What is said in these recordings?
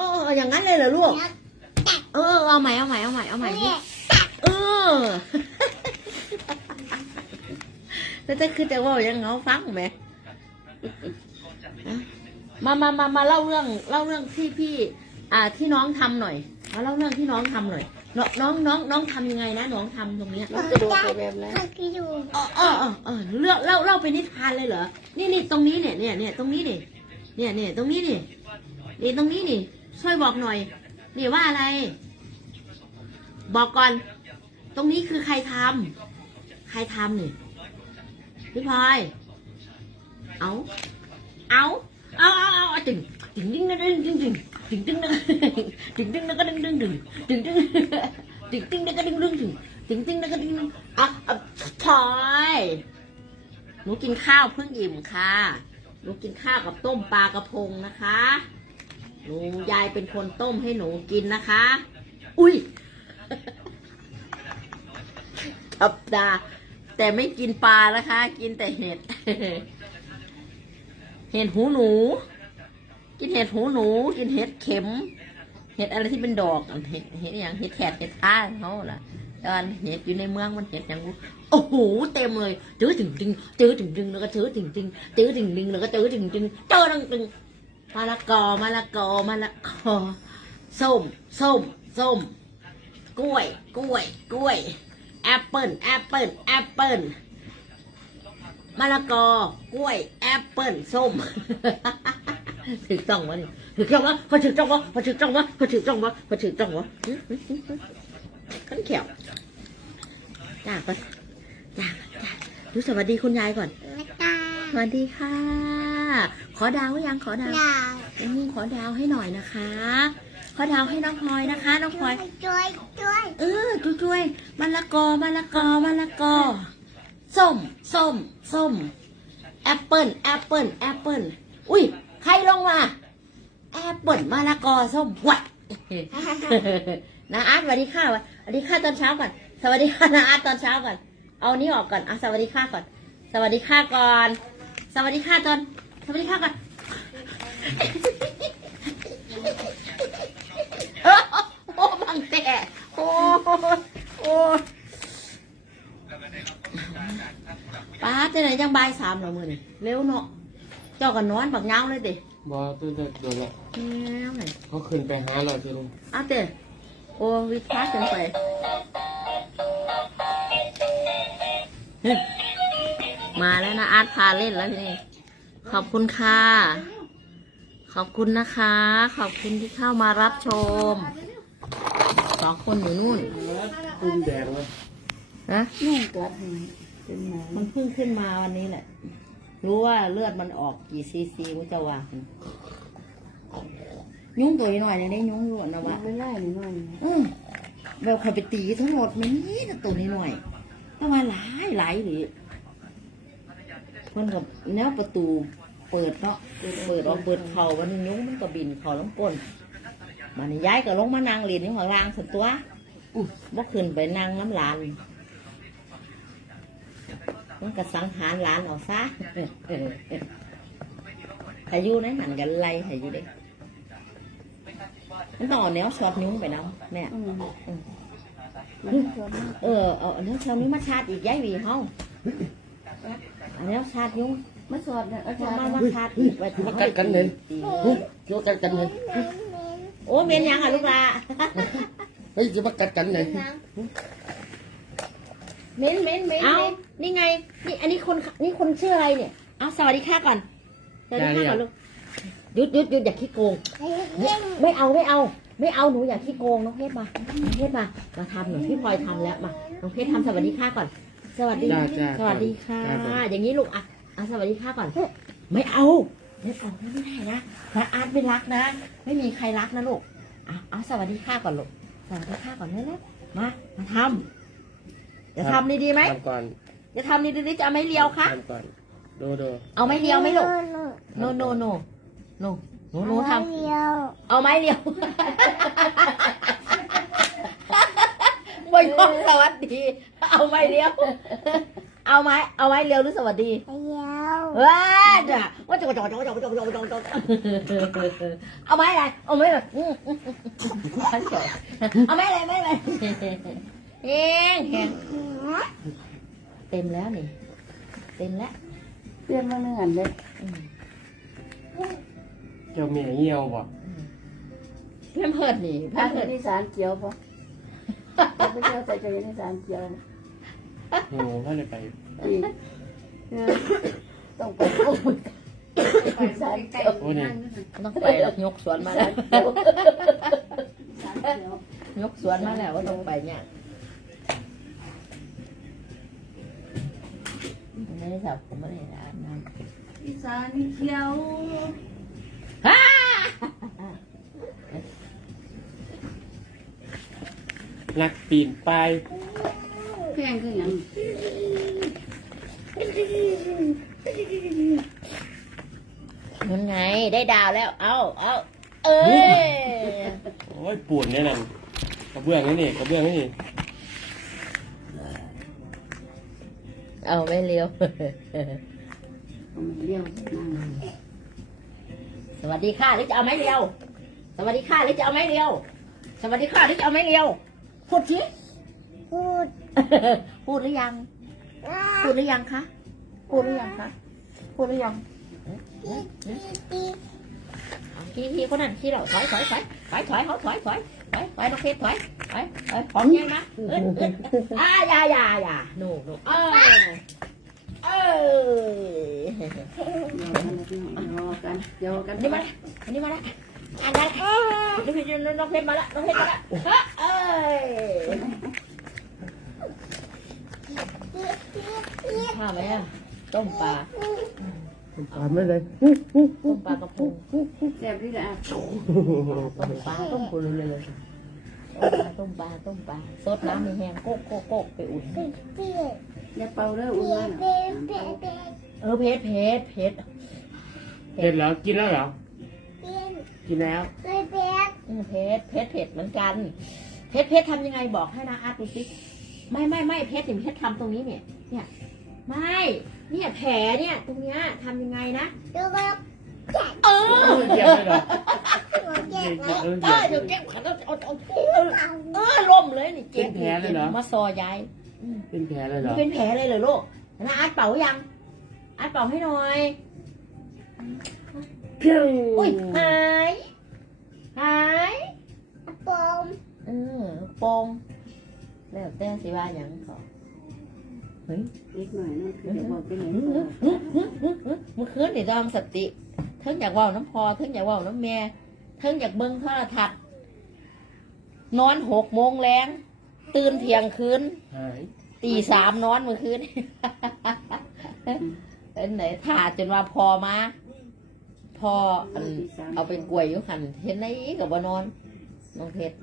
อออย่างนั้นเลยเหรอลูก เออ เอาใหม่เอาใหม่เอาใหม่เอาใหม่สิเออแล้วจะคือจะเว่ายังเงาฟังไหมมามามามาเล่าเรื่องเล่าเรื่องที่พี่ อ่าที่น้องทำหน่อยมาเล่าเรื่องที่น้องทำหน่อยน้องน้องน้องน้องทำยังไงนะน้องทำตรงเนี้ยมันกระโดดไปแบบนั้นมันคืออยู่เออเออเออเออเล่าเล่าเล่าไปนิทานเลยเหรอนี่นี่ตรงนี้เนี่ยเนี่ยเนี่ยตรงนี้นี่เนี่ยเนี่ยตรงนี้นี่นี่ตรงนี้นี่ ช่วยบอกหน่อยนี่ว่าอะไร บอกก่อน ตรงนี้คือใครทำใครทำนี่พี่พลอยเอาเอาเอาเอาเอาเอาจึงจึงดึงดึงดึงดึงดึงดึงดึงดึงดึงดึงก็ดึงดึงดึงดึงดึงดึงดึงดึงก็ดึงดึงดึงดึงดึงดึงก็ดึงดึงอะอะพลอยหนูกินข้าวเพิ่งอิ่มค่ะหนูกินข้าวกับต้มปลากระพงนะคะ หนูยายเป็นคนต้มให้หนูกินนะคะ อุ้ยทับดา แต่ไม่กินปลานะคะ กินแต่เห็ด เห็ดหูหนู กินเห็ดหูหนู กินเห็ดเข็ม เห็ดอะไรที่เป็นดอกเห็ดเห็ดอย่างเห็ดแขดเห็ดท่าเขาล่ะตอนเห็ดอยู่ในเมืองมันเห็ดอย่างงูโอ้โหเต็มเลยจื้อถึงจึงจื้อถึงจึงแล้วก็จื้อถึงจึงจื้อถึงจึงแล้วก็จื้อถึงจึงเจอถึงจึง มะละกอมะละกอมะละกอส้มส้มส้ม กล้วย กล้วย กล้วยแอปเปิลแอปเปิลแอปเปิลมะละกอกล้วยแอปเปิลส้มถือต้องวะนี่ถือต้องวะพอถือต้องวะพอถือต้องวะพอถือต้องวะพอถือต้องวะหึหึหึหึขันแขวจ้าก่อนจ้าจ้าดูสวัสดีคุณยายก่อนสวัสดีค่ะ ขอดาวหรือยังขอดาวดาวอืมขอดาวให้หน่อยนะคะ ขอดาวให้น้องพลอยนะคะ น้องพลอยช่วยช่วยเออช่วยๆมะละกอมะละกอมะละกอส้มส้มส้มแอปเปิลแอปเปิลแอปเปิลอุ้ยใครลงมาแอปเปิลมะละกอส้มวัดนะอาร์ตสวัสดีค่ะวะสวัสดีค่ะตอนเช้าก่อนสวัสดีค่ะนะอาร์ตตอนเช้าก่อนเอานี้ออกก่อนอะสวัสดีค่ะก่อน สวัสดีค่ะก่อน สวัสดีค่ะตอน สวัสดีค่ะก่อนโอ้บังแต่โอ้โอ้ป้าจะไหนจังบ่ายสามเหรอมือนี่เร็วเนาะเจ้าก็นอนบักเงาเลยเด็บอตื่นแต่โดนละเงาเลยเขาขึ้นไปหาเราทีนึงเอาเตะโอ้วิทย์พลาดเกินไปเฮ้ยมาแล้วนะอาร์ตพาเล่นแล้วนี่ ขอบคุณค่ะ ขอบคุณนะคะ ขอบคุณที่เข้ามารับชม สองคนอยู่นู่นกุ้งแดงเลยนะนุ่งกัดเป็นหมามันเพิ่งขึ้นมาวันนี้แหละ รู้ว่าเลือดมันออกกี่ซีซีกูจะว่ายุ่งตัวหน่อยเนี่ยได้ยุ่งรวดนะวะไม่ไล่หน่อยเออแบบเขาไปตีทั้งหมดมันนี่แต่ตัวนี้หน่อยแต่ว่าหลายหลายหรือเพิ่นกับเนี้ยประตู เปิดเนาะเปิดออกเปิดเข่าวันนี้ยุ้งมันก็บินเข่าล้ำก้นมันนี่ย้ายก็ลงมานั่งเรียนอยู่ข้างล่างสันตัวอุ๊ยบ่ขึ้นไปนั่งน้ำหลานมันก็สังหารหลานเอาซะถ้าอยู่ในหันกันไล่ให้อยู่เด้มันต้องเอาแนวช็อตยุ้งไปน้ำแม่อืมเออเอาอันนี้เช้านี้มาชาร์จอีกย้ายหวีเฮาอันนี้ชาร์จยุง มาสอดเนี่ยอามาจารย์มามาชาร์จอีกไว้คิดว่ากัดกันเลยคิดว่ากัดกันเลยโอ้เมียนยังอะลูกลาเฮ้ยคิดว่ากัดกันเลยเม้นเม้นเม้นเอานี่ไง นี่อันนี้คนนี่คนชื่ออะไรเนี่ย เอาสวัสดีค่ะก่อนสวัสดีค่ะก่อนลูกหยุดหยุดหยุดอย่าขี้โกง ไม่เอาไม่เอา ไม่เอาหนูอย่าขี้โกงน้องเพชรมาน้องเพชรมามาทำหนูพี่พลอยทำแล้วมาน้องเพชรทำสวัสดีค่ะก่อน สวัสดีจ้าจ้าสวัสดีค่ะจ้าจ้าอย่างนี้ลูกอะ อะสวัสดีค่ะก่อน ไม่เอาไม่เอาไม่ได้นะพระอาร์ตไม่รักนะ ไม่มีใครรักนะลูกอะเอาสวัสดีค่ะก่อนลูกสวัสดีค่ะก่อนเร็วๆมามาทำจะทำดีๆไหมทำก่อนจะทำดีๆหรือจะเอาไม้เรียวคะทำก่อนดูดูเอาไม้เรียวไหมลูกโนโนโนโนหนูหนูทำเดียวเอาไม้เรียว บอยอมสวัสดี เอาไม้เลี้ยว เอาไม้ เอาไม้เลี้ยวหรือสวัสดีเลี้ยวว้าจ้ะว่าจะจ่อจ่ะจ่อจ่ะจ่อจ่ะจ่อเอาไม้อะไร เอาไม้แบบเอาไม้อะไรไม้อะไรเฮงเงเต็มแล้วนี่ เต็มแล้วเพื่อนมาเนื่อนเลยเจ้าเมียเยี่ยวบ่เพื่อนเพิดนี่เพื่อนเพิดนี่สารเกี่ยวบ่ ไปเที่ยวใส่ใจนิสานเกียวโอ้พ่อเลยไปอีกต้องไปต้องไปนิสานเกียวโอ้นี่ต้องไปแล้วยกสวนมาแล้วยกสวนมาแล้วว่าต้องไปเนี่ยไม่ได้สับผมไม่ได้อาบน้นิสานเกียวำฮ่า นักปีนป่ายแพงคือหยังมันไงได้ดาวแล้ว เอาเอาเอ้ยโอ้ยปวดเนี่ยนั่นกระเบื้องนี่นี่กระเบื้องนี่นี่เอาไม่เลี้ยวผมเลี้ยวนั่งสวัสดีค่ะหรือจะเอาไม้เรียว สวัสดีค่ะหรือจะเอาไม้เรียว สวัสดีค่ะหรือจะเอาไม้เรียว พูดสิพูด พูดหรือยัง พูดหรือยังคะ พูดหรือยังคะ พูดหรือยังขี่ขี่คนนั้นขี่เราถอยถอยถอยถอยถอยเขาถอยถอยถอยถอยน้องเพชรถอยถอยถอยของยังนะเอิ้นเอิ้นอ่าอย่าอย่าอย่าหนูหนูเออเออเดี๋ยวกันเดี๋ยวกันอันนี้มาละอันนี้มาละ อันนั้นนี่พี่น้องเพชรมาละน้องเพชรมาละเอ้ยข้าวไหมอะต้มปลาปลาไม่เลยต้มปลากระพงแซ่บที่ละต้มปลาต้มปูเลยเลยต้มปลาต้มปลาซดน้ำให้แห้งโก๊กโก๊กโก๊กไปอุ่นอย่าเป่าเด้ออุ่นนะเออเพชรเพชรเพชรเผ็ดแล้วกินแล้วเหรอ กินแล้วอืมเพชรเพชรเผ็ดเหมือนกันเพชรเพชรทำยังไงบอกให้นะอาร์ตดูสิไม่ไม่ไม่เพชรถึงเพชรทำตรงนี้เนี่ย เนี่ย ไม่ เนี่ยแผลเนี่ย ตรงเนี้ยทำยังไงนะเออเออเหยียบเลยเหรอเหยียบเออเหเอยียอบเดี๋ยวเก็บขันเอาเอาเอาเออเออล่มเลยนี่เจ็บเป็นแผลเลยเหรอมาซอยายอืมเป็นแผลเลยเหรอเป็นแผลเลยเหรอลูกนะอาร์ตเป่ายังอาร์ตเป่าให้หน่อย เพี้ยงอุ้ยหายหายเออโปงแล้วแต่สิว่าหยังเขาเฮ้ยเล็กหน่อยนั่นคือจะบอกเป็นไหนเมื่อคืนนี่ดอมสติเทิงอยากเว่าน้ำพอเทิงอยากเว่าน้ำแม่เทิงอยากเบิ่งโทรทัศน์นอนหกโมงแรงตื่นเที่ยงคืนหายตีสามนอนเมื่อคืนเป็นไหนถ่าจนว่าพอมา พออันเอาไปกล้วยอยู่หันเห็นไหนกับว่านอนน้องเพชร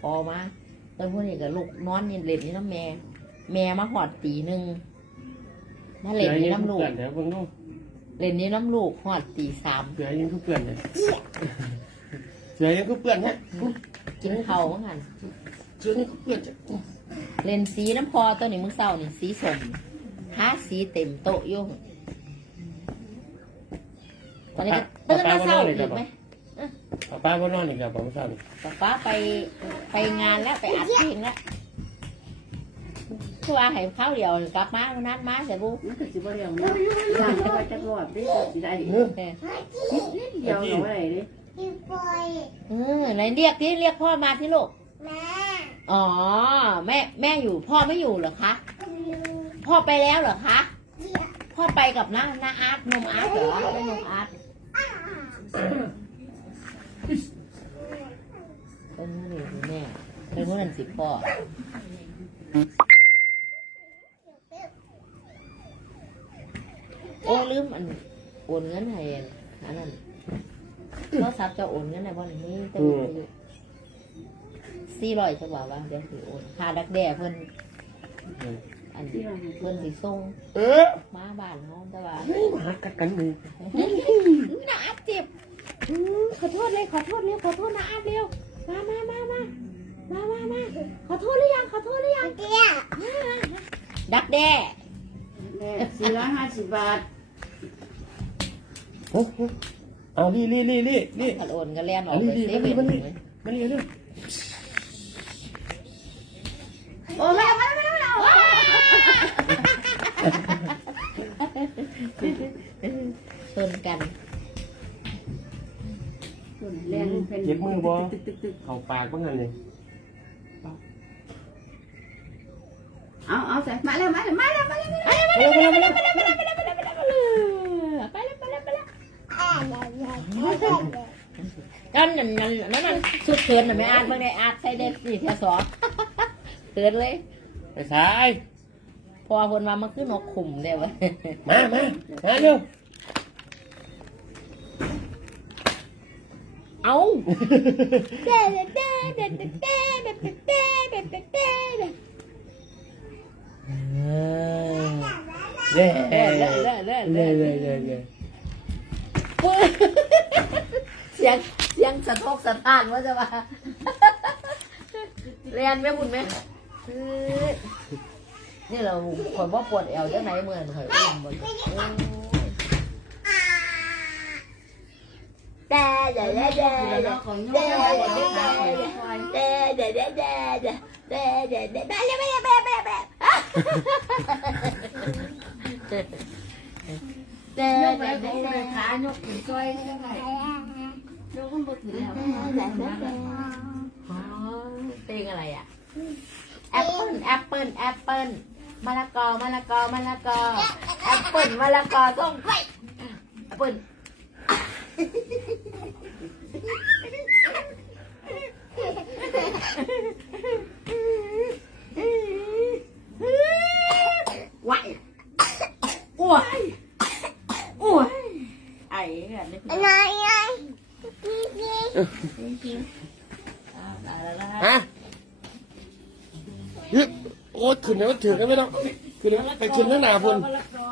พอมาตอนพวกนี้กับลูกนอนนี่เล่นนี่น้ำแม่ แม่มาหอดตีหนึ่งมาเล่นนี่น้ำลูกเดี๋ยวเบิ่งลูกเล่นนี้น้ำลูกหอดตีสามเสือยังทุกเปื่อนเลยเสือยังทุกเปื่อนฮะกินเขาวเหมือนกันเสือยังทุกเปื่อนจ้ะเล่นสีน้ำพอตัวนี้มึงเศร้านี่สีสมทาสีเต็มโต๊ะอยุ่ง ตอนนี้ก็ตื่นมาเศร้าอีกไหมป้าป้าว่านอนอีกแล้วผมไม่ทราบป๊าป้าไปไปงานแล้วไปอัดเพลงแล้วคือว่าให้ข้าวเดียวกลับมาวันนั้นมาเสร็จปุ๊บมันคือสิบ่เรียวนะย่างก็จะรอดได้ก็สิได้เออเออเดียวเอาไว้ดิเออไหนเรียกที่เรียกพ่อมาที่ลูกอ๋อแม่แม่อยู่พ่อไม่อยู่เหรอคะพ่อไปแล้วเหรอคะพ่อไปกับน้าน้าอาร์ตนมอาร์ตเหรอได้นมอาร์ต เป็นนี่แม่เป็นคนนั้นสิพ่อโอ้ลืมอันโอนเงินให้อันนั้นโทรศัพท์จะโอนเงินในวันนี้แต่ว่าอยู่สี่ร้อยจะบอกว่าเดี๋ยวสิโอนค่าดักแด้เพิ่นอันที่เราเพิ่นสิส่งเออมาบ้านเฮาแต่ว่าหากัดกันเลยน้าอาบเจ็บ อขอโทษเลยขอโทษเร็วขอโทษนะอาบเร็วมามามามามามามาขอโทษหรือยังขอโทษหรือยังเกี้ยดักแด้สี่ร้อยห้าสิบบาทโอ้โหเอานี่นี่นี่นี่นี่ขันโอนกันแล่นออกไปเซเว่นมานี่มานี่เร็วโอ้แม่มาแล้วมาโอ้วชนกัน แรงเป็นเจ็บมือบ่ ตึกตึกตึกเข้าปากบ้างไงเลยเอาเอาใส่มาเล้วมาเล้วมาเล้วมาเล้วมาเล้วมาเล้วมาเล้วมาเล้วมาเล้วมาเล้วมาเล้วมาเล้วไปแล้วไปแล้วไปแล้วนั่นนั่นนั่นนั่นนั่นสุดเกินหน่อยไม่อ่านเมื่อไงอ่านใส่เด็ดนี่เทียสองเกินเลยไปสายพอคนมามันคือนกขุมเด้วะมามามาเร็ว เอาเด้เด้เด้เด้เด้เด้เด้เด้เด้เสียงเสียงสะทกสะท้านว่าจะว่าเรียนไหมบุญไหมนี่เราข่อยว่าปวดเอวจะไหนเหมือนข่อยอุ้มบน เพลงอะไรอะแอปเปิลแอปเปิลแอปเปิลมะละกอมะละกอมะละกอแอปเปิลมะละกอส้มไฟแอปเปิล ถือกันไม่ต้องขึ้นแล้วไปขึ้นแล้วหนาพุ่นมะละกอ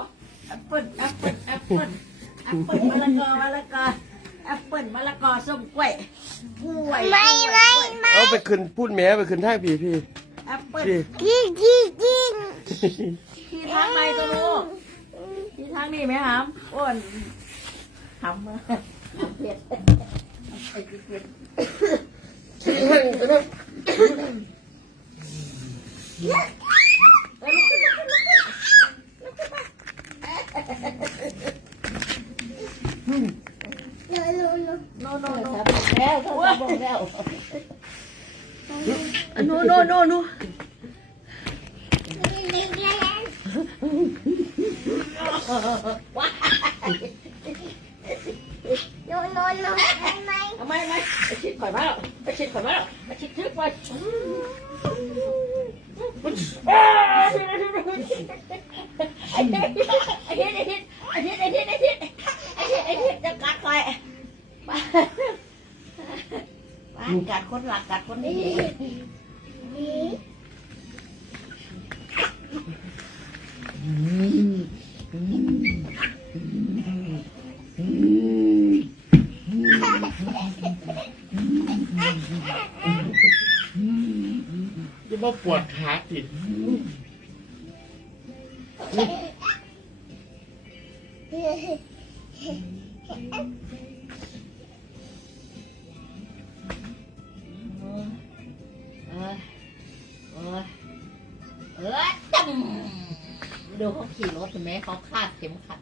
แอปเปิ้ลแอปเปิ้ลแอปเปิ้ลแอปเปิ้ลมะละกอมะละกอแอปเปิ้ลมะละกอส้มกล้วยกล้วยไม่ไม่ไม่เอาไปขึ้นพูดแม่ไปขึ้นท่าพี่พี่แอปเปิ้ลพี่ที่ทางไหนก็รู้ที่ทางนี้ไหมครับอ้วนทำมาทำเผ็ดขี้แห้งไปแล้ว โนโนโนแล้วเขาบอกแล้วโนโนโนโนทำไมไม่ไปชิดข่อยมาแล้วไปชิดข่อยมาแล้วไปชิดทึกไป คนหลักกัดคนนี้ ดูเขาขี่รถเห็นไหมเขาคาดเข็มขัด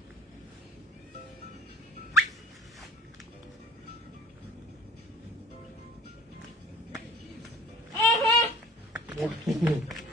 เ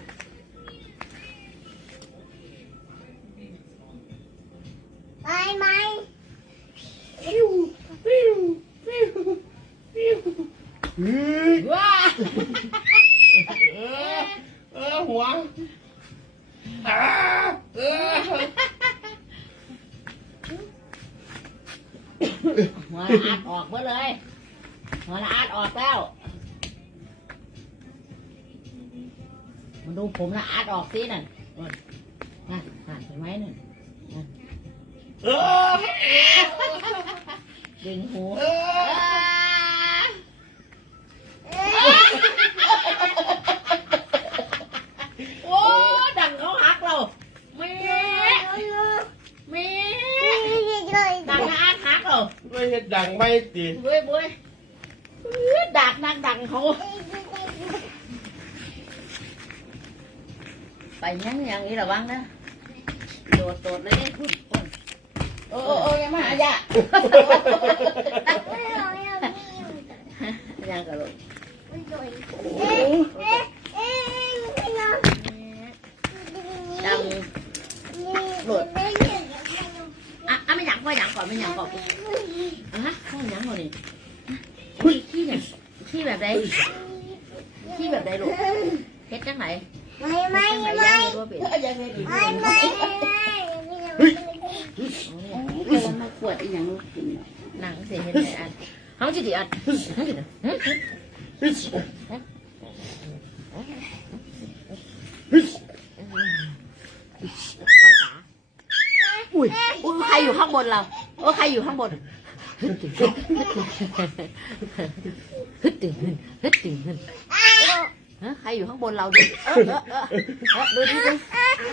หัวละอาดออกแล้วมาดูผมละอาดออกสินั่นนั่นนั่นนั่นเห็นไหมนั่นดึงหูโอ้ดังเขาหักเราแม่แม่ดังอาดหักเราดังไม่ตีเว้ยเว้ยเอ้ย ดักนักดังเขาไปยังยังนี้ระวังนะโดดโดดเลยเนี่ยคุณคุณโอ้โอ้โอ้ยังมาหายะยังกระโดดดังอะอะไม่หยังก็หยังก่อนไม่หยังก่อนอะฮะข้อหยังก่อนนี่ ขี้ขี้เนี่ยขี้แบบใดขี้แบบใดลูกเฮ็ดจังไหนไม่ไม่จังไหนไม่ย่างเฮ็ดว่าเป็นไม่ไม่เดี๋ยวเรามาขวดอีหยังลูกกินเนาะหนังเสียเห็นไหนอันเขาจะดีอันเขาจะดีไปจ๋าอุ้ยอุ้ยใครอยู่ข้างบนเราโอ้ใครอยู่ข้างบน ฮึดตึงฮึดตึงฮึดตึงฮึดฮะใครอยู่ข้างบนเราดูเออเออเออเออดูดิดู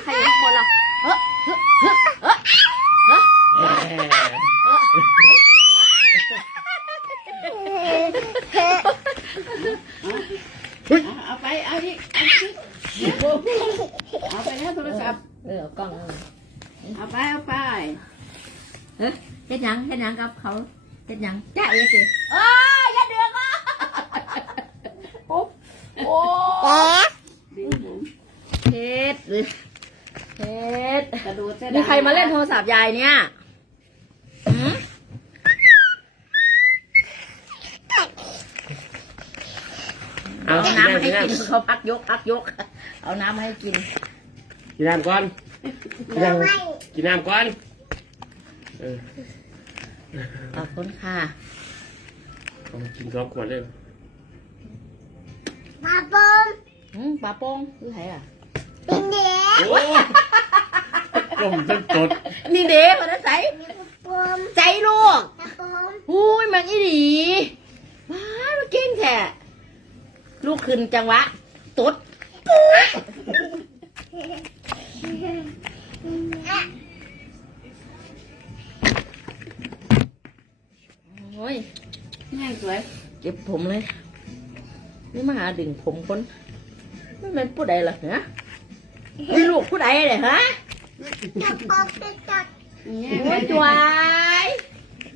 ใครอยู่ข้างบนเราเออเออเออเออเอาไปเอาดิเอาไปแล้วโทรศัพท์เออเอากล้องเอาเอาไปเอาไปเฮ็ดหยังเฮ็ดหยังกับเขา เฮ็ดหยังจ้าเอ้สิเอ้ยอย่าเดือดอะปุ๊บโอ้ดึงผมเฮ็ดเลยเฮ็ดกระโดดมีใครมาเล่นโทรศัพท์ยายเนี่ยหืมเอาน้ำมาให้กินเขาพักยกพักยก เอาน้ำมาให้กิน กินน้ำก่อน กินน้ำกินน้ำก่อนเออ ขอบคุณค่ะเอามากินสองขวดเลยมาปมอืมปลาโป้งคือไงอะ เป็นเด็กโอ้ต้มต้นตดนี่เด้คนนั้นใส่ปมใจลูกมาปมอุ้ยมันอีหลีว้ามันเก่งแท้ลูกขึ้นจังหวะตดโอ้ ยง่ายสวยเก็บผมเลย นี่มาหาดึงผมคนไม่เป็นผู้ใดล่ะฮะนี่ลูกผู้ใดเลยฮะจับปมไปจับโอ้ยจวย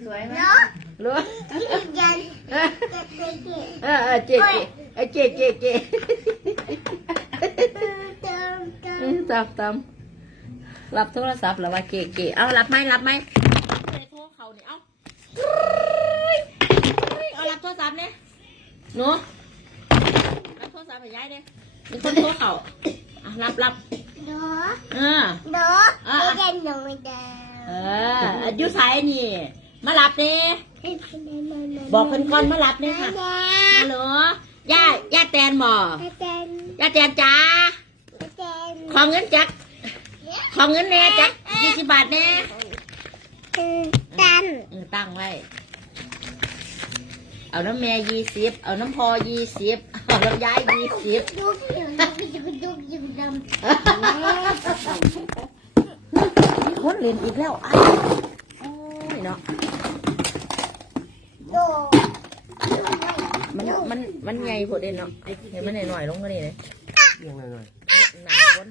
สวยไหมเหรอยันเออจับไปเก็บเออเออเจ๊เจ๊เออเจ๊เจ๊เจ๊เติมเติเอมอตามตามรับโทรศัพท์แล้วว่าเก๋เก๋เอารับไหมรับไหมไม่ได้โทรเขาเนี่ยเอาเอารับโทรศัพท์เนี่ยหนูรับโทรศัพท์ให้ยายเนี่ยมีคนโทรเขาอะรับรับดอเออดอไม่ได้หนูไม่ได้เอออายุสายนี่ มารับเนี่ยบอกเพิ่นก่อนมารับเนี่ยค่ะฮัลโหลย่าย่าแตนบ่อาจารย์ย่าแตนจ้าอาจารย์ขอเงินจักขอเงินแน่จักยี่สิบบาทแน่ ตัน เออตั้งไว้ เอาน้ำแม่ยี่สิบเอาน้ำพอยี่สิบเอาน้ำยายยี่สิบยุบยุบยุบยุบยุบดมีคนเล่นอีกแล้วอ้าวโอ้ยเนาะำโดมันมันมันใหญ่พอเด่นเนาะเห็นมันหน่อยๆลงก็นี่เลยยังไงหน่อยหนาคน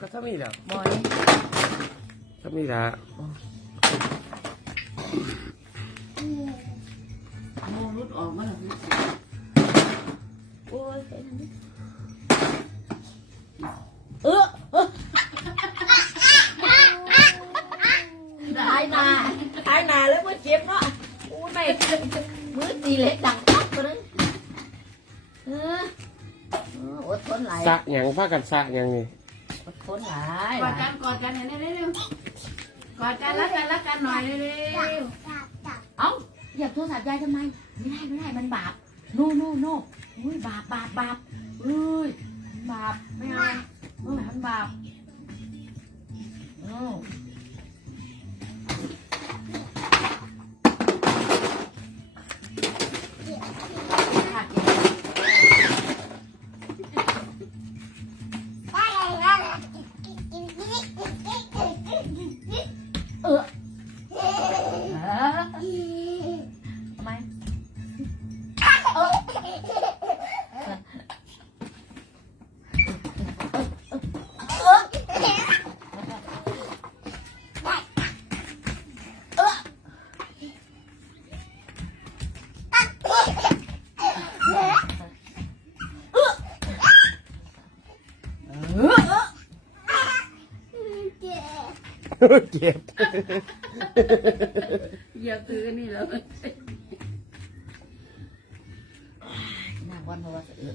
ก็ถ้ามีแล้วบอนี่ถ้ามีแล้ว เออเออตายนาตายนาแล้วมันเจ็บเนาะโอ้ยไม่มือตีเล็กดังปั๊บตัวนึงเออเอออดทนหลายสะหยังพากันสะหยังนี่อดทนหลายกอดกันกอดกันเร็วเร็วกอดกันรักกันรักกันหน่อยเร็วเอ้าเหยียบโทรศัพท์ยายทำไม ไม่ได้ไม่ได้มันบาปโน่โน่โน่ อุ้ยบาปบาปบาปอุ้ยบาปไม่เอาเออมันบาปโอ้ เก็บเหยียบคือนี่แล้วหน้าวันเพราะว่าเออ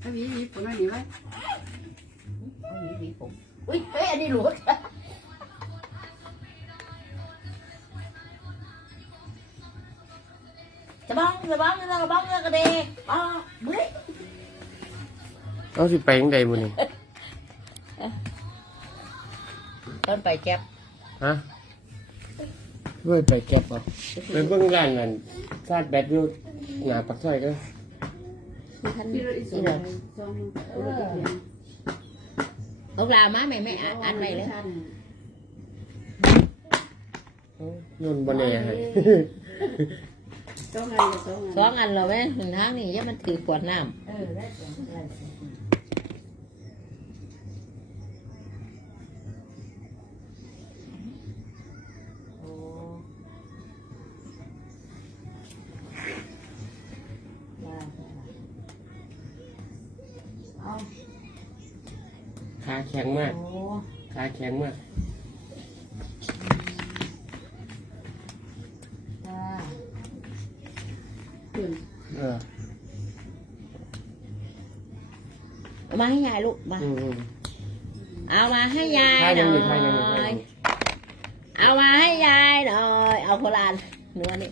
ถ้ามีมีผลอะไรไหมเอาหวีหวีผมอุ้ยเฮ้ยอันนี้หลุดจะบ้องจะบ้องจะบ้องจะกระเดกอ๋อเฮ้ย เอาสิไปยังไงบุนี่ต้นไปแก็บฮะเว้ยไปเก็บบ่ไปเบิ่งร้านนั่นซาดแบตอยู่หน้าปากซอยกันท่านที่เราอีสนี่องเลยสองเราอีกอย่างตกลามาไม่ไม่อ่านอ่านไปเลยเอ้าโยนบ่แน่ให้ สองอันสองสองอันเราไหมหนึ่งทางนี่ยังมันถือขวดน้เออได้สองอันำโอ้ได้เอาขาแข็งมากโอ้ขาแข็งมาก มาให้ยายลูกมา อืมเอามาให้ยายถ้าหยัน่งอมีถ้ายังมีถ้ายังยมีเอามาให้ยายหน่อย เอาโคราณเนื้อนี่